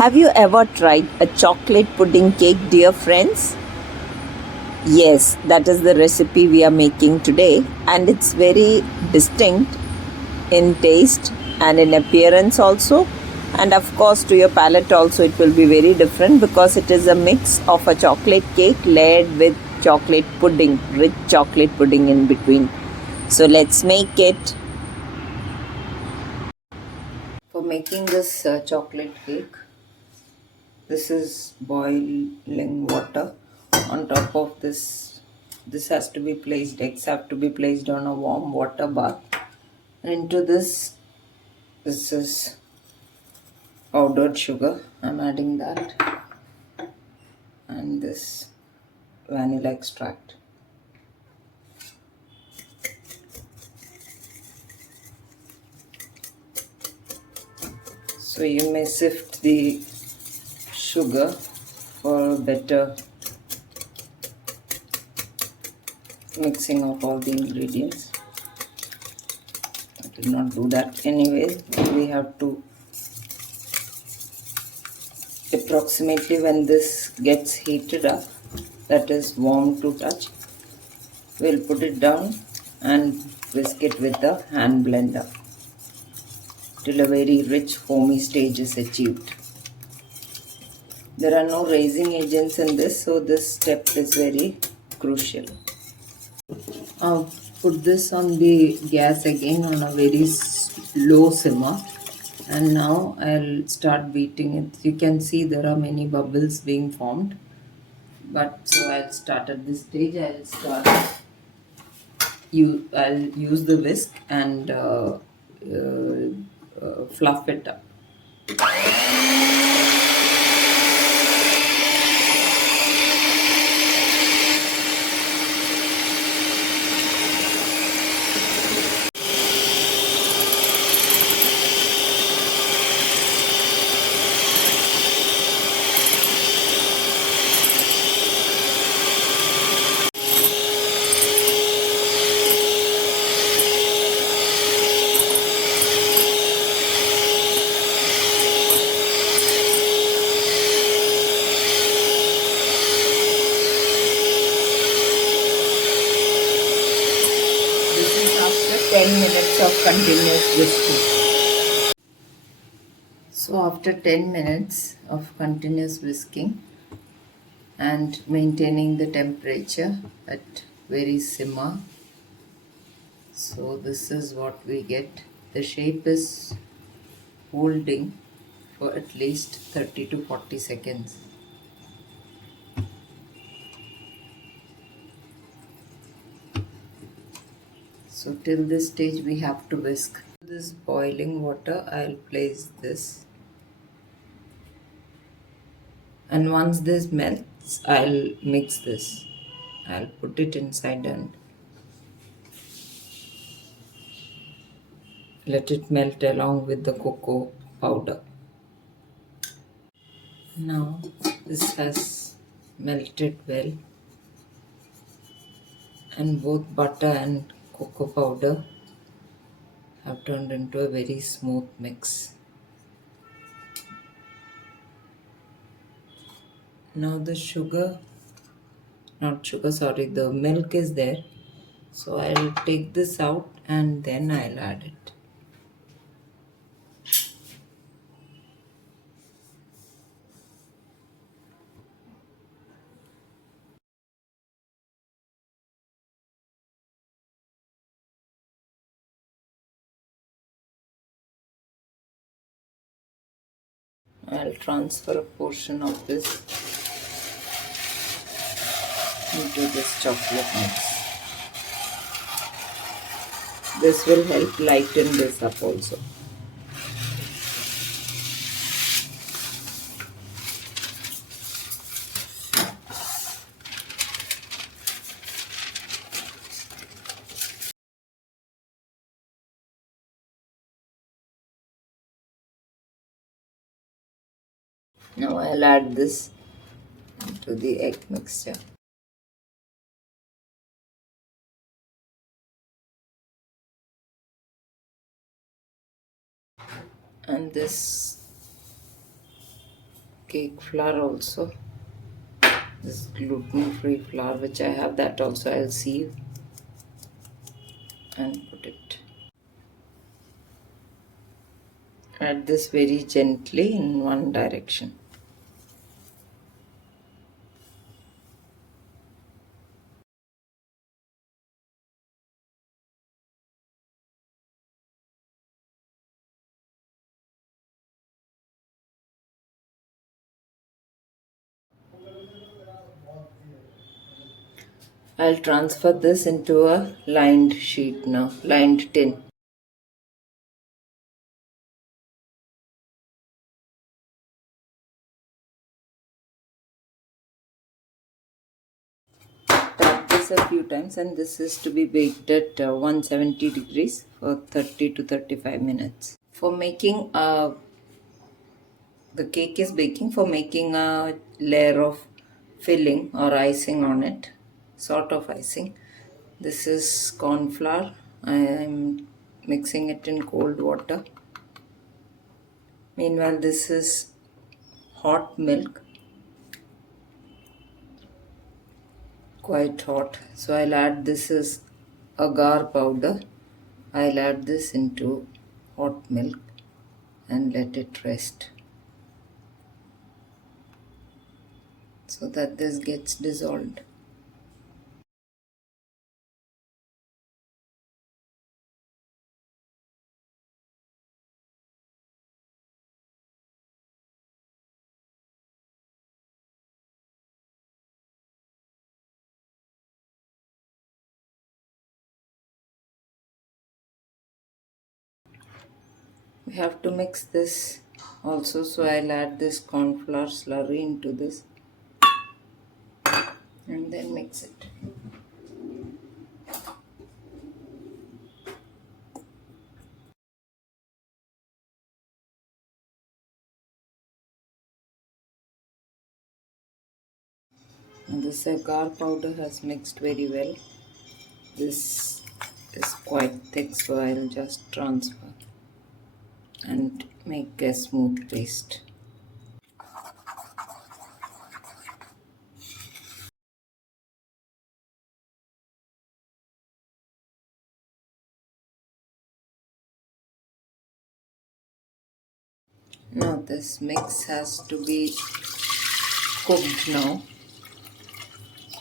Have you ever tried a chocolate pudding cake, dear friends? Yes, that is the recipe we are making today, and it's very distinct in taste and in appearance also. And of course, to your palate also, it will be very different because it is a mix of a chocolate cake layered with chocolate pudding, rich chocolate pudding in between. So let's make it. For making this chocolate cake, this is boiling water. On top of this has to be placed, eggs have to be placed on a warm water bath. And into this is powdered sugar. I'm adding that, and this vanilla extract. So you may sift the sugar for better mixing of all the ingredients. I did not do that anyway. We have to approximately when this gets heated up, that is warm to touch, we'll put it down and whisk it with the hand blender till a very rich foamy stage is achieved. There are no raising agents in this, so this step is very crucial. I'll put this on the gas again on a very low simmer, and now I'll start beating it. You can see there are many bubbles being formed, but so I'll start at this stage. I'll use the whisk and fluff it up. This is after 10 minutes of continuous whisking. So after 10 minutes of continuous whisking and maintaining the temperature at very simmer, so this is what we get. The shape is holding for at least 30 to 40 seconds. So till this stage we have to whisk. This boiling water, I'll place this, and once this melts, I'll mix this. I'll put it inside and let it melt along with the cocoa powder. Now this has melted well, and both butter and cocoa powder have turned into a very smooth mix. Now the the milk is there. So I'll take this out and then I'll add it. I'll transfer a portion of this into this chocolate mix. This will help lighten this up also. Now I'll add this into the egg mixture. And this cake flour also. This gluten-free flour which I have, that also I'll sieve and put it. Add this very gently in one direction. I'll transfer this into a lined sheet now, lined tin. Tap this a few times, and this is to be baked at 170 degrees for 30 to 35 minutes. For making the cake is baking, for making a layer of filling or icing on it, sort of icing. This is corn flour. I am mixing it in cold water. Meanwhile, this is hot milk, quite hot. So I'll add this is agar powder. I'll add this into hot milk and let it rest so that this gets dissolved. We have to mix this also, so I'll add this corn flour slurry into this and then mix it. And this agar powder has mixed very well. This is quite thick, so I'll just transfer and make a smooth paste. Now this mix has to be cooked now.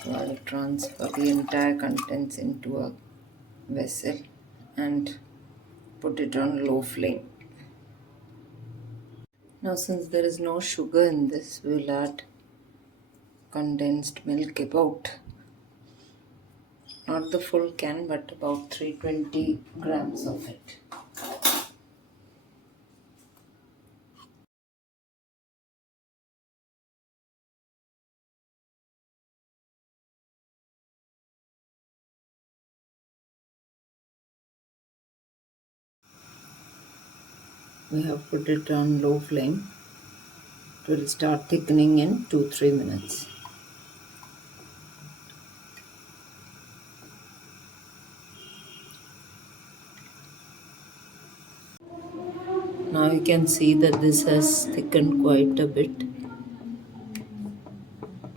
So I'll transfer the entire contents into a vessel and put it on low flame. Now since there is no sugar in this, we'll add condensed milk, about, not the full can, but about 320 grams of it. We have put it on low flame. It will start thickening in 2-3 minutes. Now you can see that this has thickened quite a bit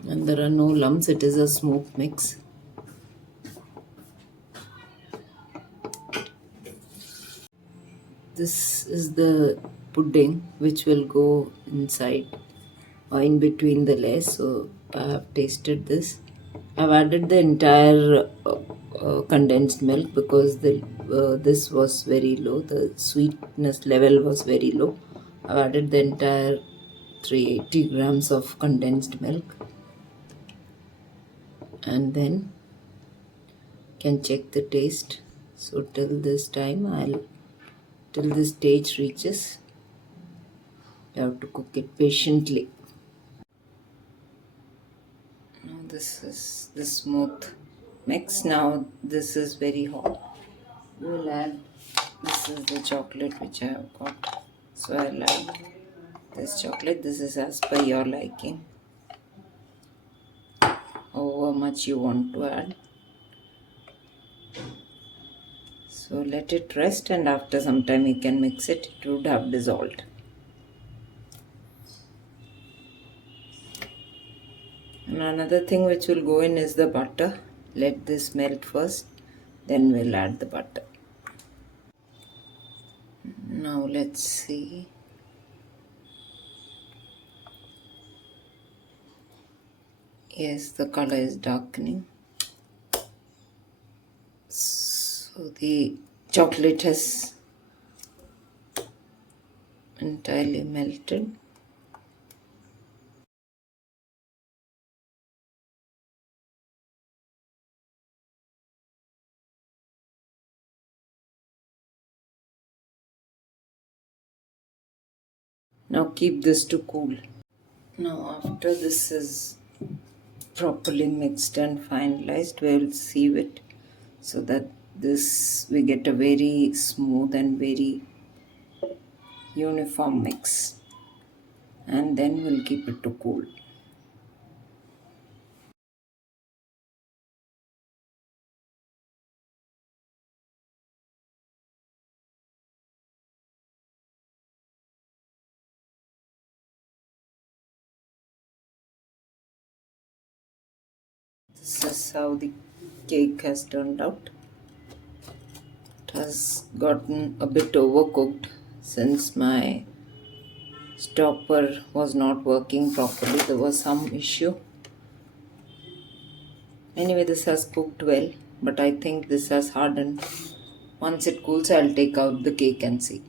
and there are no lumps. It is a smooth mix. This is the pudding which will go inside or in between the layers. So I have tasted this. I've added the entire condensed milk because this was very low. The sweetness level was very low. I've added the entire 380 grams of condensed milk, and then can check the taste. So till this stage reaches, you have to cook it patiently. Now this is the smooth mix. Now this is very hot. We'll add, this is the chocolate which I have got. So I'll add this chocolate. This is as per your liking, however much you want to add. So let it rest, and after some time you can mix it. It would have dissolved. And another thing which will go in is the butter. Let this melt first, then we'll add the butter. Now let's see. Yes, the color is darkening. So the chocolate has entirely melted. Now keep this to cool. Now after this is properly mixed and finalized, we will sieve it so that this we get a very smooth and very uniform mix, and then we'll keep it to cool. This is how the cake has turned out. It has gotten a bit overcooked since my stopper was not working properly. There was some issue. Anyway, this has cooked well, but I think this has hardened. Once it cools, I'll take out the cake and see.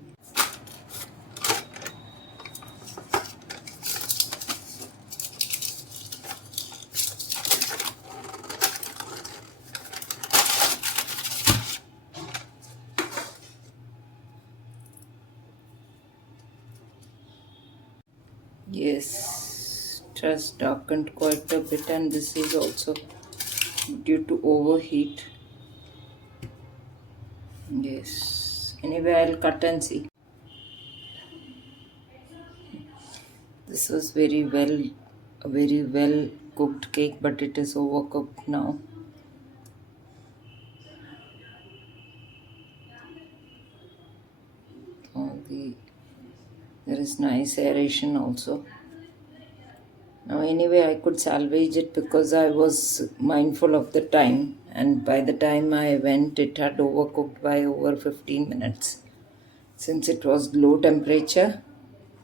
Yes, it has darkened quite a bit, and this is also due to overheat. Yes. Anyway, I'll cut and see. This was a very well cooked cake, but it is overcooked now. There is nice aeration also. Now, anyway, I could salvage it because I was mindful of the time, and by the time I went, it had overcooked by over 15 minutes. Since it was low temperature,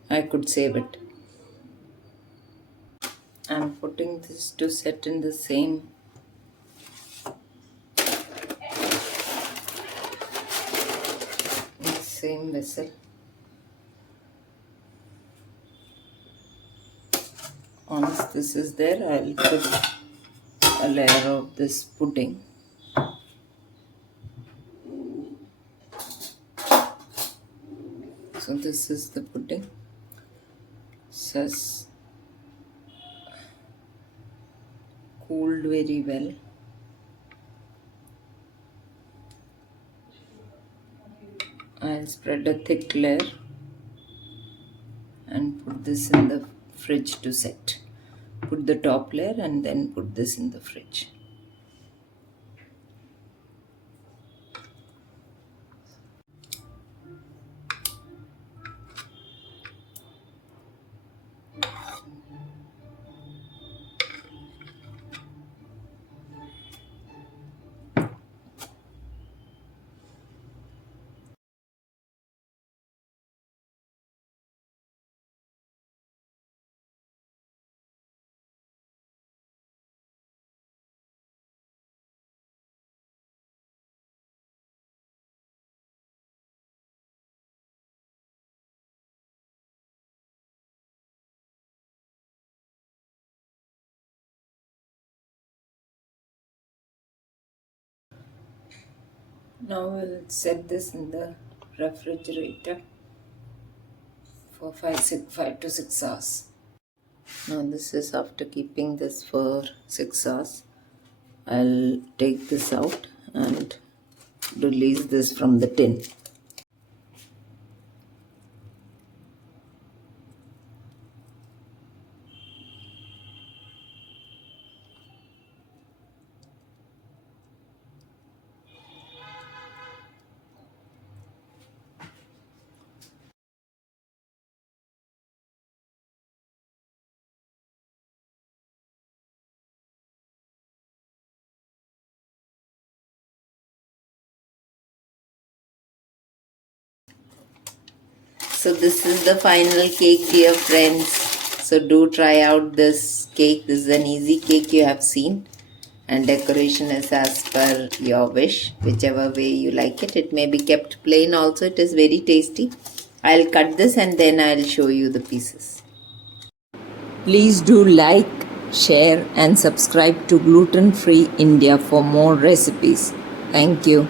I could save it. I'm putting this to set in the same vessel. Once this is there, I'll put a layer of this pudding. So this is the pudding. This has cooled very well. I'll spread a thick layer and put this in the fridge to set. Put the top layer and then put this in the fridge. Now we'll set this in the refrigerator for 5 to 6 hours. Now this is after keeping this for 6 hours. I'll take this out and release this from the tin. So this is the final cake, dear friends. So do try out this cake. This is an easy cake you have seen. And decoration is as per your wish, whichever way you like it. It may be kept plain also. It is very tasty. I'll cut this and then I'll show you the pieces. Please do like, share and subscribe to Gluten Free India for more recipes. Thank you.